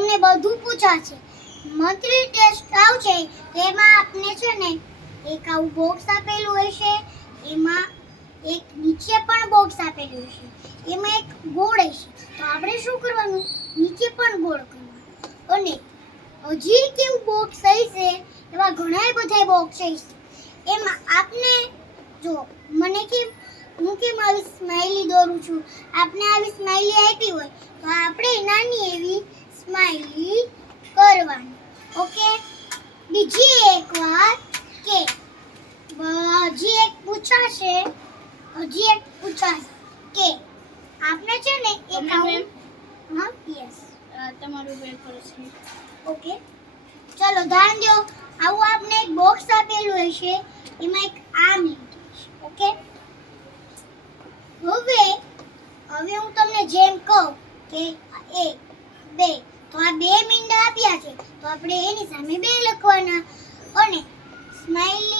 તમને બધું પૂછાશે. Monthly test આવશે તેમાં આપને છે ને એક આવું બોક્સ આપેલું હશે, એમાં એક નીચે પણ બોક્સ આપેલું હશે, એમાં એક ગોળ હશે. તો આપણે શું કરવાનું, નીચે પણ ગોળ કરવાનું. અને હજી કેવું બોક્સ હશે, એવા ઘણા બધા બોક્સ હશે. એમાં આપને જો મને કે હું કેમ આવી સ્માઈલી દોરું છું, આપને આવી સ્માઈલી આપી હોય તો આપણે નાની એવી સ્માઈલી કરવાની. ઓકે, બીજી એક વાત કે હજી એક પૂછાશે કે આપને છે ને એક આવું હા યસ તમારું પેપર છે. ઓકે, ચલો ધ્યાન દો. આવું આપને એક બોક્સ આપેલું હશે, એમાં એક આમ લીટી હશે. ઓકે, હવે હું તમને જેમ કહું કે 1 2 તો આ બે મીંડા આપ્યા છે, તો આપણે એની સામે 2 લખવાના.